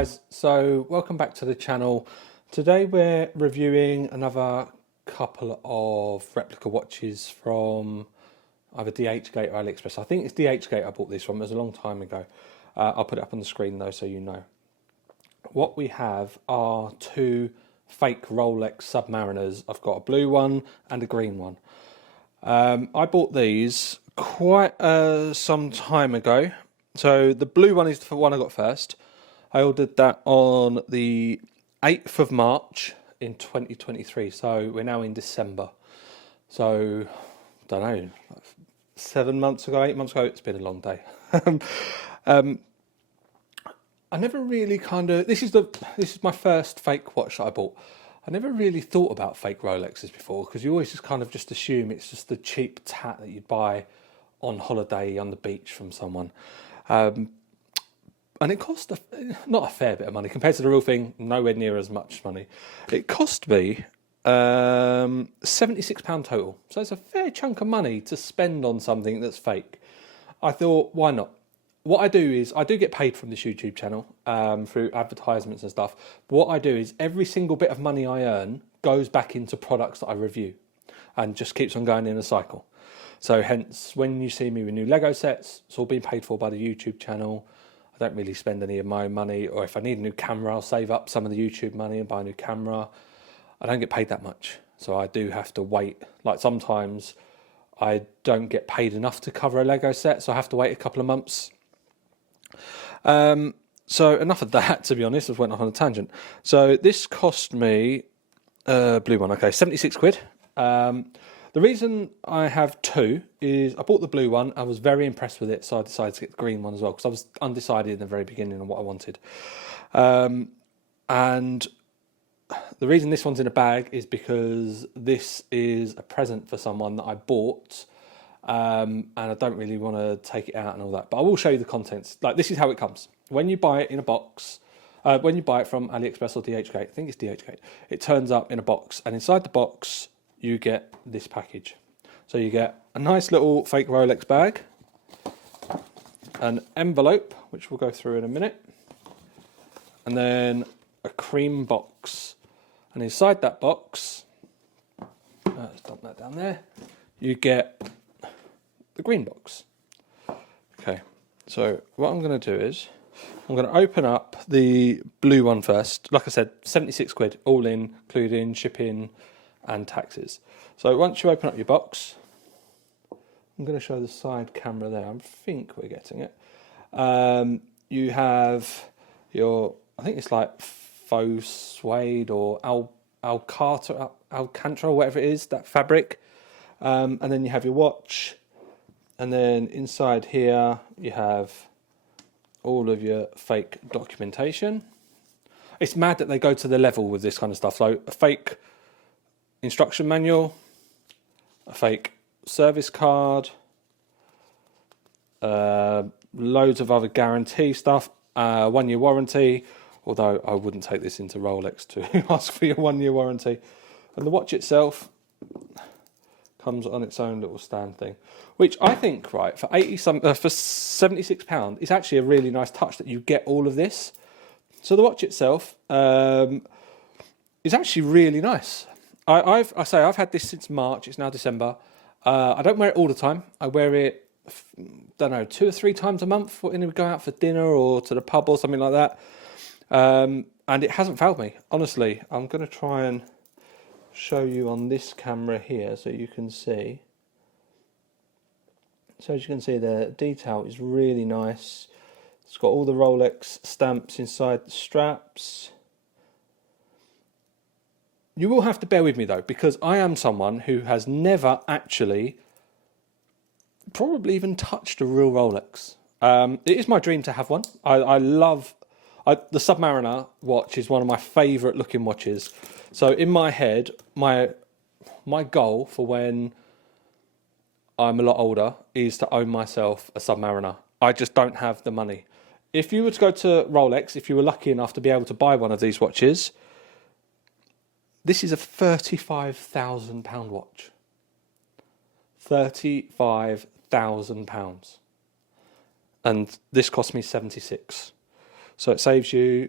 guys, so welcome back to the channel. Today we're reviewing another couple of replica watches from either DHGate or AliExpress. I think it's DHGate I bought this from, it was a long time ago. I'll put it up on the screen though so you know. What we have are two fake Rolex Submariners. I've got a blue one and a green one. I bought these quite some time ago. So the blue one is the one I got first. I ordered that on the 8th of March in 2023. So we're now in December. So, don't know, 7 months ago, 8 months ago, it's been a long day. I never really this is my first fake watch that I bought. I never really thought about fake Rolexes before because you always just assume it's just the cheap tat that you'd buy on holiday on the beach from someone. And it cost not a fair bit of money compared to the real thing, nowhere near as much money. It cost me £76 total. So it's a fair chunk of money to spend on something that's fake. I thought, why not? What I do is, I do get paid from this YouTube channel through advertisements and stuff. But what I do is every single bit of money I earn goes back into products that I review and just keeps on going in a cycle. So hence, when you see me with new Lego sets, it's all being paid for by the YouTube channel. I don't really spend any of my own money, or if I need a new camera, I'll save up some of the YouTube money and buy a new camera. I don't get paid that much, so I do have to wait. Like sometimes I don't get paid enough to cover a Lego set, so I have to wait a couple of months. So enough of that, to be honest. I went off on a tangent. So this cost me, blue one, okay, 76 quid. The reason I have two is I bought the blue one. I was very impressed with it, so I decided to get the green one as well because I was undecided in the very beginning on what I wanted. And the reason this one's in a bag is because this is a present for someone that I bought, and I don't really want to take it out and all that. But I will show you the contents. Like, this is how it comes. When you buy it in a box, when you buy it from AliExpress or DHGate, I think it's DHGate, it turns up in a box, and inside the box you get this package. So you get a nice little fake Rolex bag, an envelope, which we'll go through in a minute, and then a cream box. And inside that box, let's dump that down there, you get the green box. Okay, so what I'm going to do is, I'm going to open up the blue one first. Like I said, 76 quid, all in, including shipping and taxes. So once you open up your box, I'm going to show the side camera there. I think we're getting it. You have your, I think it's like faux suede or Alcantara, whatever it is, that fabric. And then you have your watch. And then inside here, you have all of your fake documentation. It's mad that they go to the level with this kind of stuff. So a fake instruction manual, a fake service card, loads of other guarantee stuff, 1 year warranty, although I wouldn't take this into Rolex to ask for your 1 year warranty. And the watch itself comes on its own little stand thing, which I think, right, for for £76 is actually a really nice touch that you get all of this. So the watch itself is actually really nice. I've had this since March. It's now December. I don't wear it all the time. I wear it, don't know, 2 or 3 times a month when we go out for dinner or to the pub or something like that. And it hasn't failed me, honestly. I'm going to try and show you on this camera here so you can see. So as you can see, the detail is really nice. It's got all the Rolex stamps inside the straps. You will have to bear with me though, because I am someone who has never actually probably even touched a real Rolex. It is my dream to have one. I love the Submariner watch is one of my favourite looking watches. So in my head, my goal for when I'm a lot older is to own myself a Submariner. I just don't have the money. If you were to go to Rolex, if you were lucky enough to be able to buy one of these watches, this is a £35,000 watch. £35,000. And this cost me 76. So it saves you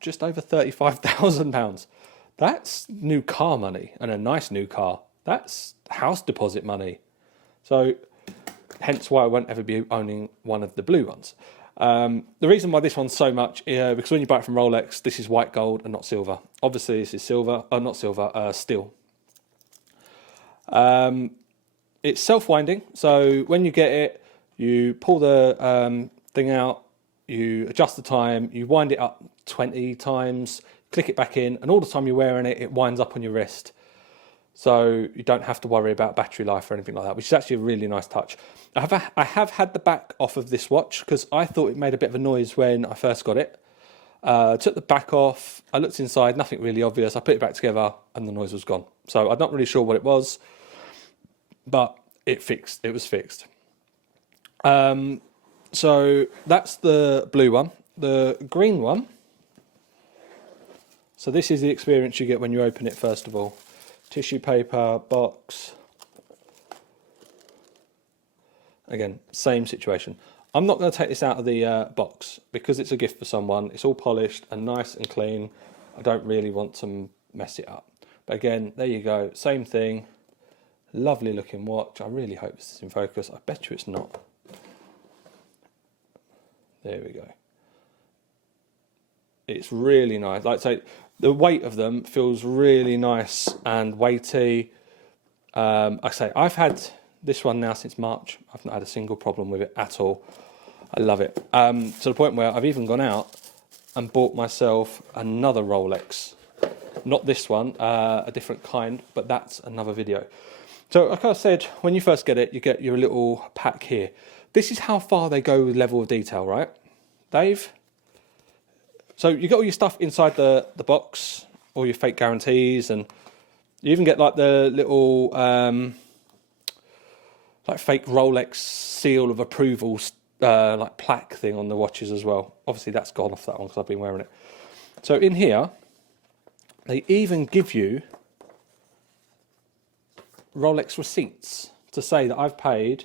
just over £35,000. That's new car money, and a nice new car. That's house deposit money. So hence why I won't ever be owning one of the blue ones. The reason why this one's so much, because when you buy it from Rolex, this is white gold and not silver. Obviously, this is silver, not silver, steel. It's self-winding, so when you get it, you pull the thing out, you adjust the time, you wind it up 20 times, click it back in, and all the time you're wearing it, it winds up on your wrist. So you don't have to worry about battery life or anything like that, which is actually a really nice touch. I have had the back off of this watch because I thought it made a bit of a noise when I first got it. Took the back off, I looked inside, nothing really obvious. I put it back together and the noise was gone. So I'm not really sure what it was, but it was fixed. So that's the blue one. The green one. So this is the experience you get when you open it first of all. Tissue paper, box. Again, same situation. I'm not going to take this out of the box because it's a gift for someone. It's all polished and nice and clean. I don't really want to mess it up. But again, there you go. Same thing. Lovely looking watch. I really hope this is in focus. I bet you it's not. There we go. It's really nice. Like I say, the weight of them feels really nice and weighty. Like I say, I've had this one now since March. I've not had a single problem with it at all. I love it. To the point where I've even gone out and bought myself another Rolex. Not this one, a different kind, but that's another video. So like I said, when you first get it, you get your little pack here. This is how far they go with level of detail, right, Dave? So you get all your stuff inside the box, all your fake guarantees, and you even get like the little like fake Rolex seal of approval like plaque thing on the watches as well. Obviously that's gone off that one because I've been wearing it. So in here, they even give you Rolex receipts to say that I've paid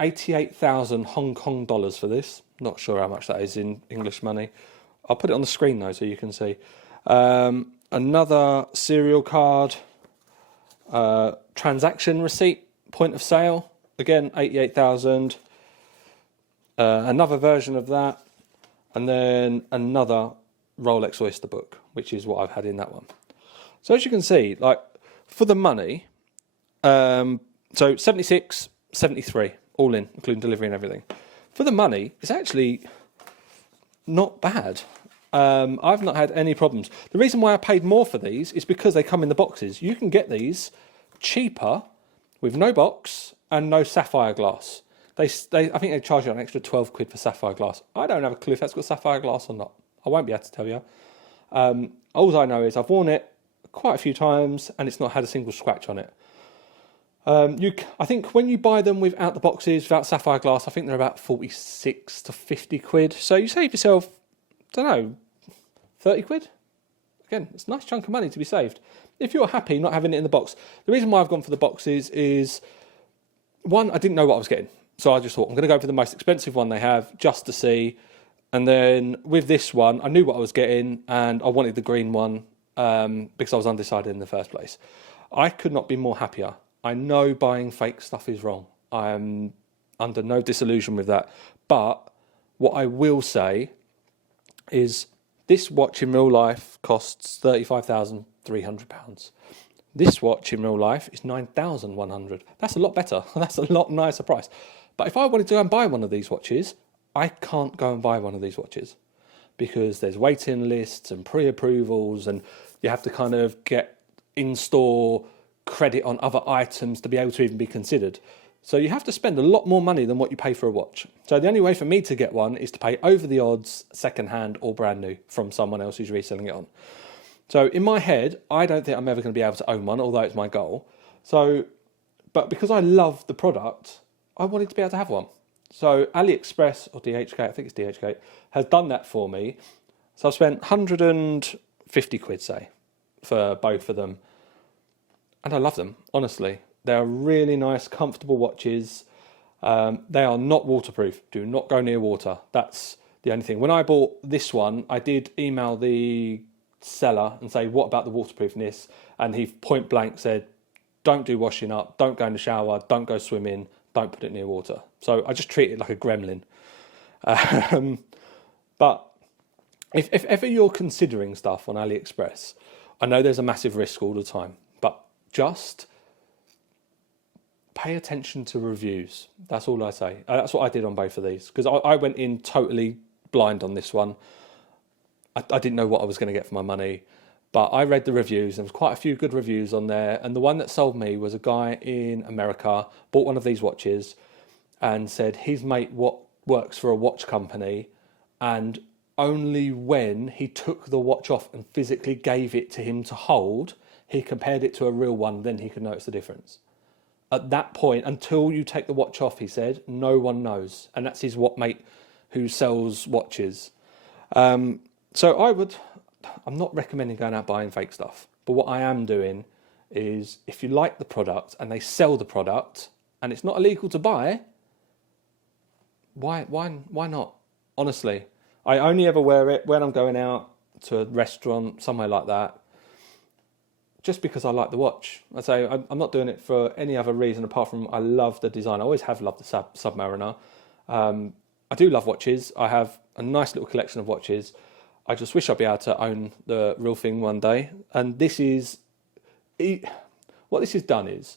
88,000 Hong Kong dollars for this. Not sure how much that is in English money. I'll put it on the screen though so you can see. Another serial card, transaction receipt, point of sale, again 88,000. Another version of that, and then another Rolex Oyster book, which is what I've had in that one. So as you can see, like for the money, so 76, 73, all in, including delivery and everything. For the money, it's actually not bad. I've not had any problems. The reason why I paid more for these is because they come in the boxes. You can get these cheaper with no box and no sapphire glass. I think they charge you an extra 12 quid for sapphire glass. I don't have a clue if that's got sapphire glass or not. I won't be able to tell you. All I know is I've worn it quite a few times and it's not had a single scratch on it. I think when you buy them without the boxes, without sapphire glass, I think they're about 46 to 50 quid. So you save yourself, I don't know, 30 quid? Again, it's a nice chunk of money to be saved. If you're happy not having it in the box. The reason why I've gone for the boxes is, one, I didn't know what I was getting. So I just thought, I'm going to go for the most expensive one they have just to see. And then with this one, I knew what I was getting and I wanted the green one because I was undecided in the first place. I could not be more happier. I know buying fake stuff is wrong. I am under no disillusion with that. But what I will say is this watch in real life costs £35,300. This watch in real life is £9,100. That's a lot better. That's a lot nicer price. But if I wanted to go and buy one of these watches, I can't go and buy one of these watches because there's waiting lists and pre-approvals and you have to kind of get in-store credit on other items to be able to even be considered. So you have to spend a lot more money than what you pay for a watch. So the only way for me to get one is to pay over the odds, second-hand or brand new from someone else who's reselling it on. So in my head, I don't think I'm ever going to be able to own one, although it's my goal. So, but because I love the product, I wanted to be able to have one. So AliExpress or DHGate, I think it's DHGate, has done that for me. So I've spent 150 quid, say, for both of them. And I love them, honestly. They're really nice, comfortable watches. They are not waterproof. Do not go near water. That's the only thing. When I bought this one, I did email the seller and say, what about the waterproofness? And he point blank said, don't do washing up, don't go in the shower, don't go swimming, don't put it near water. So I just treat it like a gremlin. But if ever you're considering stuff on AliExpress, I know there's a massive risk all the time, but just pay attention to reviews. That's all I say. That's what I did on both of these, because I went in totally blind on this one. I didn't know what I was going to get for my money, but I read the reviews. There was quite a few good reviews on there, and the one that sold me was a guy in America, bought one of these watches and said his mate works for a watch company, and only when he took the watch off and physically gave it to him to hold, he compared it to a real one, then he could notice the difference. At that point, until you take the watch off, he said, no one knows. And that's his mate who sells watches. So I'm not recommending going out buying fake stuff. But what I am doing is, if you like the product and they sell the product and it's not illegal to buy, why not? Honestly, I only ever wear it when I'm going out to a restaurant, somewhere like that, just because I like the watch. I say I'm not doing it for any other reason apart from I love the design. I always have loved the Submariner. I do love watches. I have a nice little collection of watches. I just wish I'd be able to own the real thing one day. And what this has done is,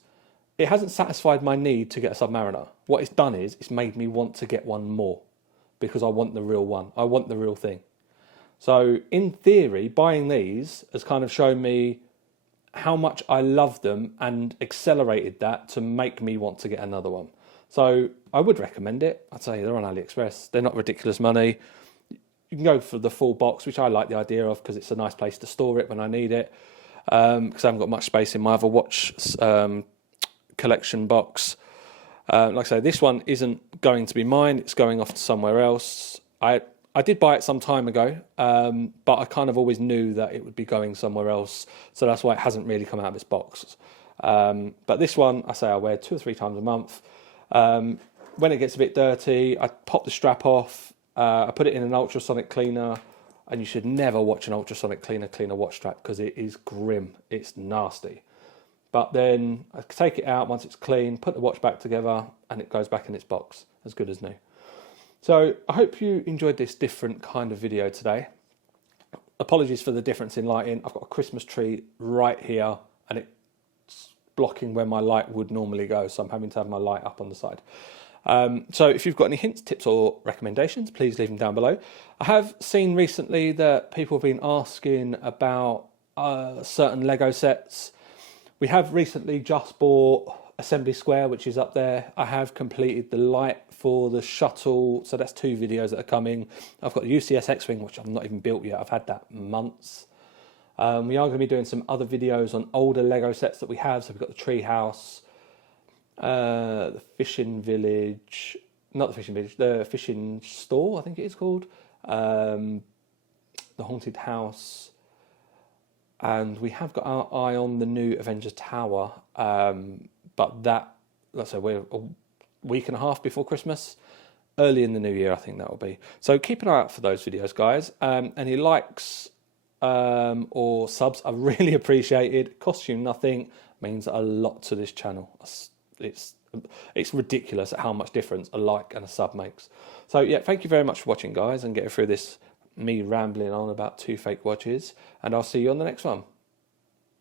it hasn't satisfied my need to get a Submariner. What it's done is, it's made me want to get one more, because I want the real one. I want the real thing. So in theory, buying these has kind of shown me how much I love them and accelerated that to make me want to get another one. So I would recommend it. I'd say they're on AliExpress. They're not ridiculous money. You can go for the full box, which I like the idea of, because it's a nice place to store it when I need it. Because I haven't got much space in my other watch collection box. Like I say, this one isn't going to be mine. It's going off to somewhere else. I did buy it some time ago, but I kind of always knew that it would be going somewhere else. So that's why it hasn't really come out of this box. But this one, I say I wear 2 or 3 times a month. When it gets a bit dirty, I pop the strap off. I put it in an ultrasonic cleaner, and you should never watch an ultrasonic cleaner clean a watch strap, because it is grim. It's nasty. But then I take it out once it's clean, put the watch back together, and it goes back in its box, as good as new. So I hope you enjoyed this different kind of video today. Apologies for the difference in lighting. I've got a Christmas tree right here, and it's blocking where my light would normally go, so I'm having to have my light up on the side. So if you've got any hints, tips or recommendations, please leave them down below. I have seen recently that people have been asking about certain Lego sets. We have recently just bought Assembly Square, which is up there. I have completed the light for the shuttle, so that's 2 videos that are coming. I've got the UCS X-Wing, which I've not even built yet. I've had that months. We are going to be doing some other videos on older Lego sets that we have. So we've got the tree house, the fishing village, not the fishing village, the fishing store, I think it is called, the haunted house, and we have got our eye on the new Avengers Tower, but that, let's say, we're a week and a half before Christmas, early in the new year I think that will be. So keep an eye out for those videos, guys. Any likes or subs I really appreciate it. Costs you nothing, means a lot to this channel. It's ridiculous at how much difference a like and a sub makes. So yeah, thank you very much for watching, guys, and getting through this me rambling on about 2 fake watches, and I'll see you on the next one.